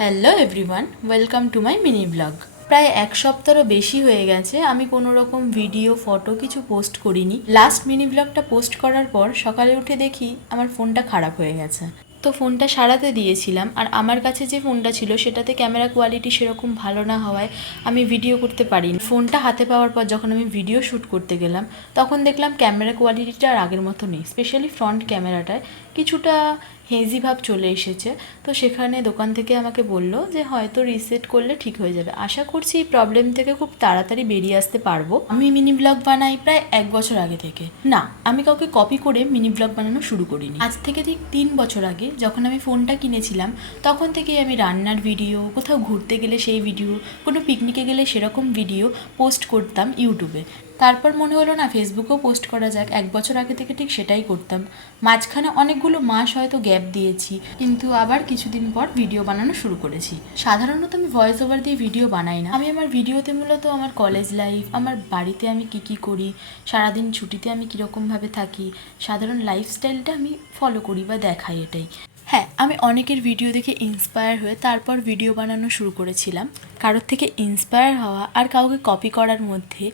Hello everyone, welcome to my mini blog. প্রায় এক সপ্তাহরও বেশি হয়ে গেছে আমি কোনো রকম ভিডিও ফটো কিছু পোস্ট করিনি। লাস্ট মিনি ব্লগটা পোস্ট করার পর সকালে উঠে দেখি আমার ফোনটা খারাপ হয়ে গেছে। তো ফোনটা সারাতে দিয়েছিলাম, আর আমার কাছে যে ফোনটা ছিল সেটাতে ক্যামেরা কোয়ালিটি সেরকম ভালো না হওয়ায় আমি ভিডিও করতে পারিনি। ফোনটা হাতে পাওয়ার পর যখন আমি ভিডিও শ্যুট করতে গেলাম তখন দেখলাম ক্যামেরা কোয়ালিটিটা আর আগের মতো নেই। স্পেশালি ফ্রন্ট ক্যামেরাটায় কিছুটা হেজি ভাব চলে এসেছে। তো সেখানে দোকান থেকে আমাকে বলল যে হয়তো রিসেট করলে ঠিক হয়ে যাবে। আশা করছি এই প্রবলেম থেকে খুব তাড়াতাড়ি বেরিয়ে আসতে পারবো। আমি মিনি ব্লগ বানাই প্রায় 1 বছর আগে থেকে। না, আমি কাউকে কপি করে মিনি ব্লগ বানানো শুরু করিনি। আজ থেকে ঠিক 3 বছর আগে যখন আমি ফোনটা কিনেছিলাম তখন থেকেই আমি রান্নার ভিডিও, কোথাও ঘুরতে গেলে সেই ভিডিও, কোনো পিকনিকে গেলে সেরকম ভিডিও পোস্ট করতাম ইউটিউবে। তারপর মনে হলো না ফেসবুকেও পোস্ট করা যাক। 1 বছর আগে থেকে ঠিক সেটাই করতাম। মাঝখানে অনেকগুলো মাস হয়তো গ্যাপ দিয়েছি, কিন্তু আবার কিছুদিন পর ভিডিও বানানো শুরু করেছি। সাধারণত আমি ভয়েস ওভার দিয়ে ভিডিও বানাই না। আমি আমার ভিডিওতে মূলত আমার কলেজ লাইফ, আমার বাড়িতে আমি কি করি, সারাদিন ছুটিতে আমি কীরকমভাবে থাকি, সাধারণ লাইফস্টাইলটা আমি ফলো করি বা দেখাই, এটাই। হ্যাঁ, আমি অনেকের ভিডিও দেখে ইন্সপায়ার হয়ে তারপর ভিডিও বানানো শুরু করেছিলাম। কারোর থেকে ইন্সপায়ার হওয়া আর কাউকে কপি করার মধ্যে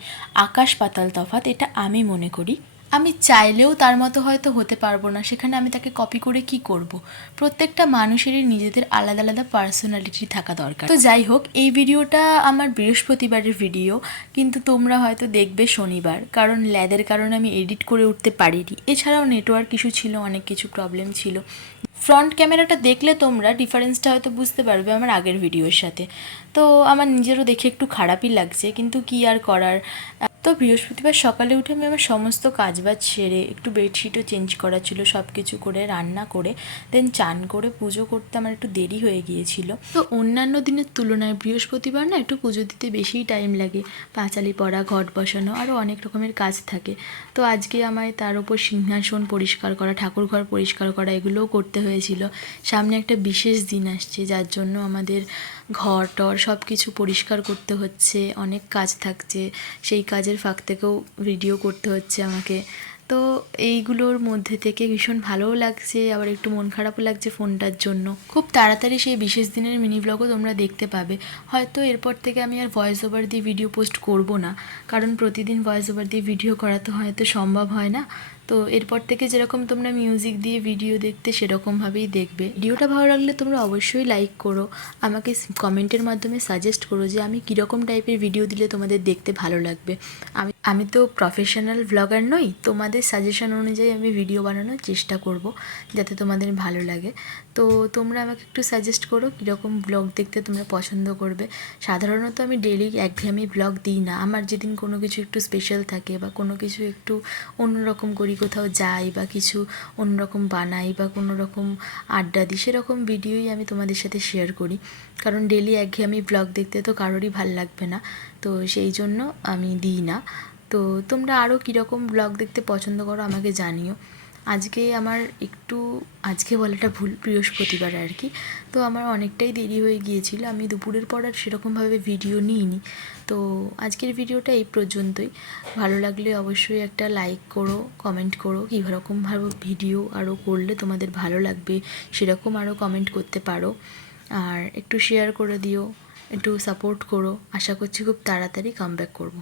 আকাশ পাতাল তফাৎ, এটা আমি মনে করি। আমি চাইলেও তার মতো হয়তো হতে পারবো না, সেখানে আমি তাকে কপি করে কি করব। প্রত্যেকটা মানুষেরই নিজেদের আলাদা আলাদা পার্সোনালিটি থাকা দরকার। তো যাই হোক, এই ভিডিওটা আমার বৃহস্পতিবারের ভিডিও, কিন্তু তোমরা হয়তো দেখবে শনিবার, কারণ ল্যাদের কারণে আমি এডিট করে উঠতে পারিনি। এছাড়াও নেটওয়ার্ক ইস্যু ছিল, অনেক কিছু প্রবলেম ছিল। ফ্রন্ট ক্যামেরাটা দেখলে তোমরা ডিফারেন্সটা হয়তো বুঝতে পারবে আমার আগের ভিডিওর সাথে। তো আমার নিজেরও দেখে একটু খারাপই লাগছে, কিন্তু কি আর করার। তো বৃহস্পতিবার সকালে উঠে আমি আমার সমস্ত কাজবাজ সেরে, একটু বেডশিটও চেঞ্জ করা ছিল, সব কিছু করে রান্না করে দেন চান করে পুজো করতে আমার একটু দেরি হয়ে গিয়েছিল। তো অন্যান্য দিনের তুলনায় বৃহস্পতিবার না একটু পুজো দিতে বেশিই টাইম লাগে। পাঁচালি পড়া, ঘট বসানো, আরও অনেক রকমের কাজ থাকে। তো আজকে আমায় তার উপর সিংহাসন পরিষ্কার করা, ঠাকুর ঘর পরিষ্কার করা, এগুলোও করতে হয়েছিল। সামনে একটা বিশেষ দিন আসছে, যার জন্য আমাদের ঘর টর সব কিছু পরিষ্কার করতে হচ্ছে, অনেক কাজ থাকছে। সেই কাজের ফাঁক থেকেও ভিডিও করতে হচ্ছে আমাকে। তো এইগুলোর মধ্যে থেকে ভীষণ ভালোও লাগছে, আবার একটু মন খারাপও লাগছে ফোনটার জন্য। খুব তাড়াতাড়ি সেই বিশেষ দিনের মিনি ব্লগও তোমরা দেখতে পাবে। হয়তো এরপর থেকে আমি আর ভয়েস ওভার দিয়ে ভিডিও পোস্ট করব না, কারণ প্রতিদিন ভয়েস ওভার দিয়ে ভিডিও করা তো হয়তো সম্ভব হয় না। তো এরপর থেকে যেরকম তোমরা মিউজিক দিয়ে ভিডিও দেখতে সেরকমভাবেই দেখবে। ভিডিওটা ভালো লাগলে তোমরা অবশ্যই লাইক করো, আমাকে কমেন্টের মাধ্যমে সাজেস্ট করো যে আমি কীরকম টাইপের ভিডিও দিলে তোমাদের দেখতে ভালো লাগবে। আমি তো প্রফেশনাল ব্লগার নই, তোমাদের সাজেশন অনুযায়ী আমি ভিডিও বানানোর চেষ্টা করব যাতে তোমাদের ভালো লাগে। তো তোমরা আমাকে একটু সাজেস্ট করো কীরকম ব্লগ দেখতে তোমরা পছন্দ করবে। সাধারণত আমি ডেইলি একঘেয়েমি ব্লগ দিই না। আমার যেদিন কোনো কিছু একটু স্পেশাল থাকে বা কোনো কিছু একটু অন্যরকম করি, কোথাও যাই বা কিছু অন্যরকম বানাই বা কোনো রকম আড্ডা দিই, সেরকম ভিডিওই আমি তোমাদের সাথে শেয়ার করি। কারণ ডেইলি একঘেয়েমি ব্লগ দেখতে তো কারোরই ভাল লাগবে না, তো সেই জন্য আমি দিই না। তো তোমরা আরও কীরকম ব্লগ দেখতে পছন্দ করো আমাকে জানিও। আজকে বলাটা ভুল, বৃহস্পতিবার আর কি। তো আমার অনেকটাই দেরি হয়ে গিয়েছিল, আমি দুপুরের পর আর সেরকমভাবে ভিডিও নিইনি। তো আজকের ভিডিওটা এই পর্যন্তই। ভালো লাগলে অবশ্যই একটা লাইক করো, কমেন্ট করো কীরকমভাবে ভিডিও আরও করলে তোমাদের ভালো লাগবে সেরকম আরও কমেন্ট করতে পারো। আর একটু শেয়ার করে দিও, একটু সাপোর্ট করো। আশা করছি খুব তাড়াতাড়ি কামব্যাক করবো।